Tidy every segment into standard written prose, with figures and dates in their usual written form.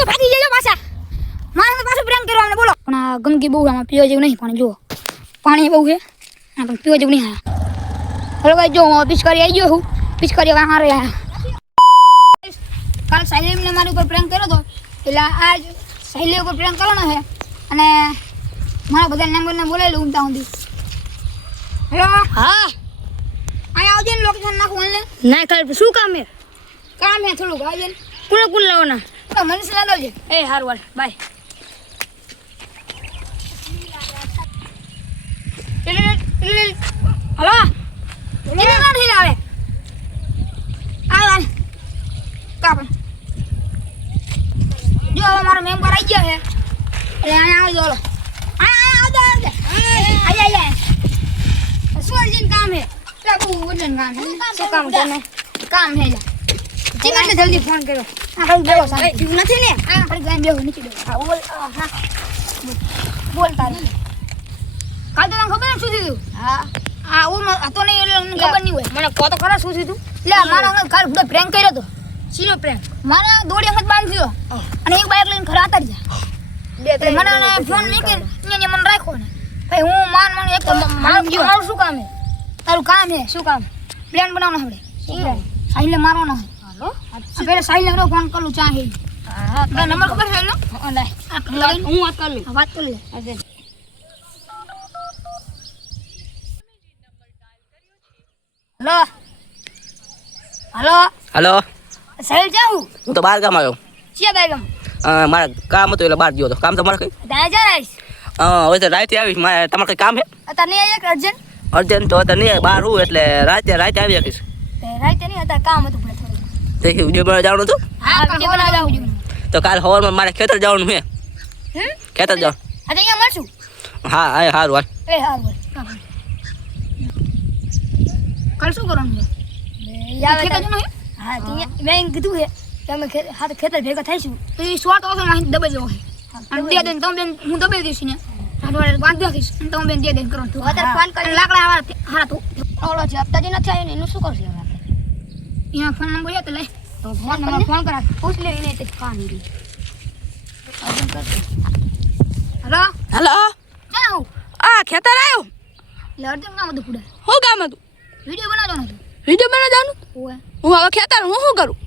જો ભાગી જજો પાછા મારે પાછું પ્રેમ કરવા અમને બોલો પણ આ ગંદકી બહુ આમાં પીવા જેવું નહીં પાણી જુઓ પાણી બહુ છે આ પણ પીવા જેવું નહીં આયા હલો ગાઈસ જો પિચકારી આવી ગયો હું પિચકારી હારે આયા કાલ સાહિલને મારી ઉપર પ્રેમ કર્યો તો એટલે આજ સાહિલ ઉપર પ્રેમ કરવાનો છે અને મારા બધા નંબરને બોલાવી લઉં ત્યાં સુધી હેલો હા અહીંયા આવજે ને લોકેશન નાખું ઓનલાઈન ના કર શું કામ હે થોડુંક આવજે ને કુલ લાવવાના તો મનીષ લાલો છે એ હારું વાલ બાય હલો એને ના થઈ આવે આ કાપણ જો હવે મારો મેમ્બર આવી ગયો છે એટલે અહીંયા આવી જાવ આયા શું અર્જન્ટ કામ હે બહુ વજન કામ હે શું કામ તને કામ હે જીવનને જલ્દી ફોન કર્યો આ કઈ બેવો સાહેબ ઠીક નથી ને આ પર ગામ બેવો નીચે બેવો હા બોલ હા બોલતા નહીં કાલ તો તને ખબર ને શું થયું હા આ હું હતો નહીં એટલે ખબર નહીં હોય મને કહો તો ખરા શું થયું લે મારા કાલ બધો પ્રેન્ક કર્યો તો શીનો પ્રેમ મારા દોડી અંગત બાંધ્યો અને એક બાઈક લઈને ઘરે આતા રહ્યા મને ફોન મૂકી ને મને રાખ્યો ને ભાઈ હું માન એક મારું શું કામ હે તારું કામ હે શું કામ પ્લાન બનાવવાનો આપણે સાહિલને મારવાનો હે હાલો પહેલા સાહિલને ફોન કરું ચા હે હા તારો નંબર ખબર છે એનો હું વાત કરી લઉં વાત કરી લે હલો હલો હલો સાહિલ જાઉં હું તો બહાર ગામ આવ્યો છીએ બેગમ મારા કામ હતું એટલે બહાર ગયો હતો કામ તમારે કઈ ત્યાં જઈશ હવે તો રાતે આવીશ મારે તમારે કઈ કામ છે તને એક અર્જન્ટ અર્જન્ટ તો અત્યારે નહીં બહાર હું એટલે રાતે આવી શકીશ રાતે નહીં હતા કામ હતું પડે થોડું તે વિડીયો બનાવવા જવાનું હતું હા વિડિયો બનાવવા જાઉં છું તો કાલ સવારમાં મારે ખેતર જવાનું છે ખેતર જવાનું હા તો અહીંયા મળશું હા હા સારું હાલ એ હારું બોલ કાલ શું કરવાનું છે ખેતર જવાનું છે હા તો મેં કીધું છે કે અમે ખેતર ભેગા થઈશું તો એ શોર્ટ ઓછો માં દબાઈ જવો છે અને દે દે તમે બેન હું દબાઈ દઈશ ને રાડવાડે બાંધી રાખીશ અને તમે બેન દે કરો અત્યારે ફોન કરી લાકડા હારા તો ઓલો છે હપ્તાજી નથી આવ્યો ને એનું શું કરશે હવે એના ફોન નંબર યાદ લઈ તો ફોન નંબર ફોન કરા પૂછ લે એને તે કામ હી હલો હલો ક્યાં હું આ ખેતર આવ્યો એટલે અર્જન્ટ કામ હતું પૂડા શું કામ હતું વિડીયો બનાવવાનો હતો વિડીયો બનાવવા જવાનું ઓય હું હવે ખેતર હું શું કરું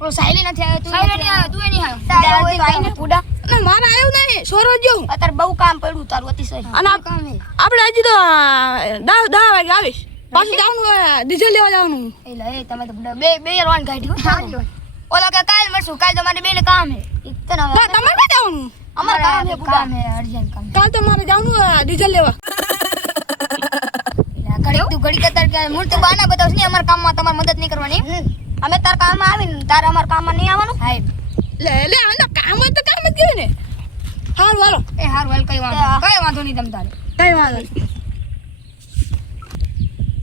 ઓ સાઈલી નથી આવ્યો તું સાઈલી નહીં આવ્યો તું નહીં આવ્યો તારે હોય તો આઈને પૂડા ના મારે આવ્યું નહીં સોરો જો અત્યારે બહુ કામ પડ્યું તારું અતિશય અને કામ હે આપણે હજી તો 10 વાગે આવીશ પાછું જવાનું ડીઝલ લેવા જવાનું એટલે એ તમે તો બે રોન કાઢ્યું ઓલા કે કાલ મળશું કાલ તમારે બેને કામ હે તમારે ક્યાં જવાનું અમાર કામ હે કામ હે અર્જન્ટ કામ કાલ તમારે જવાનું ડીઝલ લેવા ઘડી તું ઘડી કતાર કે મૂર્તિ બાના બતાવશ ને અમાર કામમાં તમાર મદદ નહીં કરવાની અમે તાર કામમાં આવીને તારે અમાર કામમાં નહીં આવવાનું હાય લે આનો કામ હોય તો કામ જ ગયું ને હાલ વાલો એ હાર વેલ કઈ વાંધો નહીં તમ તારે કઈ વાંધો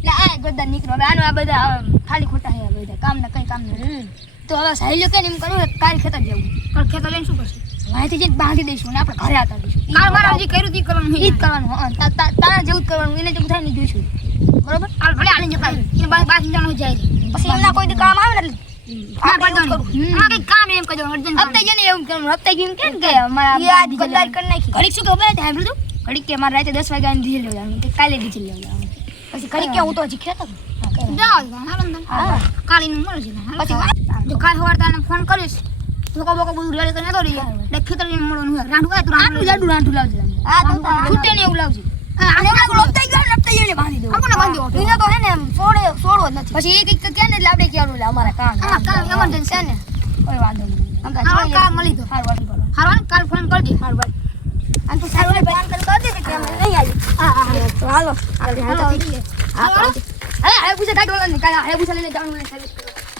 લે આ ગોદા નીકળો હવે આનો આ બધા ખાલી ખોટા હે બધા કામ ના કઈ કામ નહીં તો હવે સાહેલ્યો કે એમ કરું કાલ ખેતર જવું કાલ ખેતર લઈને શું કરશું વાંથી જઈને બાંધી દઈશું ને આપણે ઘરે આવતા દઈશું કાલ મારા જે કર્યું તે કરવાનું ઈ જ કરવાનું હા તારા જેવું જ કરવાનું એને જેવું થાય ને જોઈશું બરોબર હાલ ભલે આને જતા એને બાકી જવાનું જાય પછી એમના કોઈ દી કામ આવે ને કઈ કામ એમ કજો અર્જન્ટ હપ્તે જઈને એવું કરવાનું હપ્તે કેમ કે અમારા યાદ ગદ્દારી કરી નાખી ઘડીક શું ખબર થાય બધું ઘડીક કે મારે રાતે 10 વાગ્યા ને ડીઝલ લેવા જવાનું કાલે ડીઝલ લેવા જવાનું પછી ઘડી કે હું તો હજી ખેતર જાઓ હાલો ને કાલી નું મળે છે પછી જો કાલ સવાર તાને ફોન કરીશ ધોકા બોકા બધું રેડી કરીને તો રહી જાય ખેતર ને મળવાનું હોય રાંધું હોય તો રાંધું લાવજે હા તો છૂટે ને એવું લાવજે આને લપતાઈ જઈને બાંધી દો આપણને બાંધી દો એને તો હે ને છોડવો જ નથી પછી એક કે ને એટલે આપણે કેવું લે અમારા કામ એમરજન્સી છે ને કોઈ વાંધો નહીં હા કામ મળી તો હારવાન કાલ ફોન કરજે હારવાન અને તું સારું ફોન કરી દે કે અમે નહીં આવી હા તો હાલો હવે પૂછે કાઢો ને કાલ હવે પૂછે લઈને જવાનું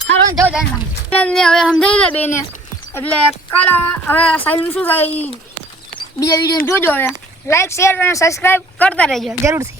હારવાન જાવ જાય ને હવે સમજાઈ દે બેને એટલે કાલ હવે સાઈલ શું થાય બીજા વિડીયો જોજો હવે લાઈક શેર અને સબસ્ક્રાઇબ કરતા રહેજો જરૂરથી